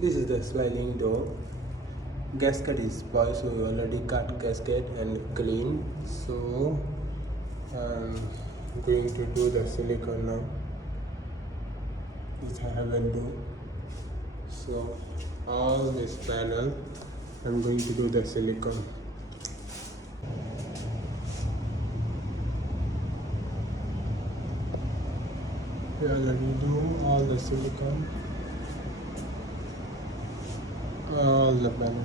This is the sliding door. Gasket is spoiled, so we already cut gasket and clean. So I'm going to do the silicone now, which I haven't done. So all this panel, I'm going to do the silicone. We already do all the silicone, all the panel.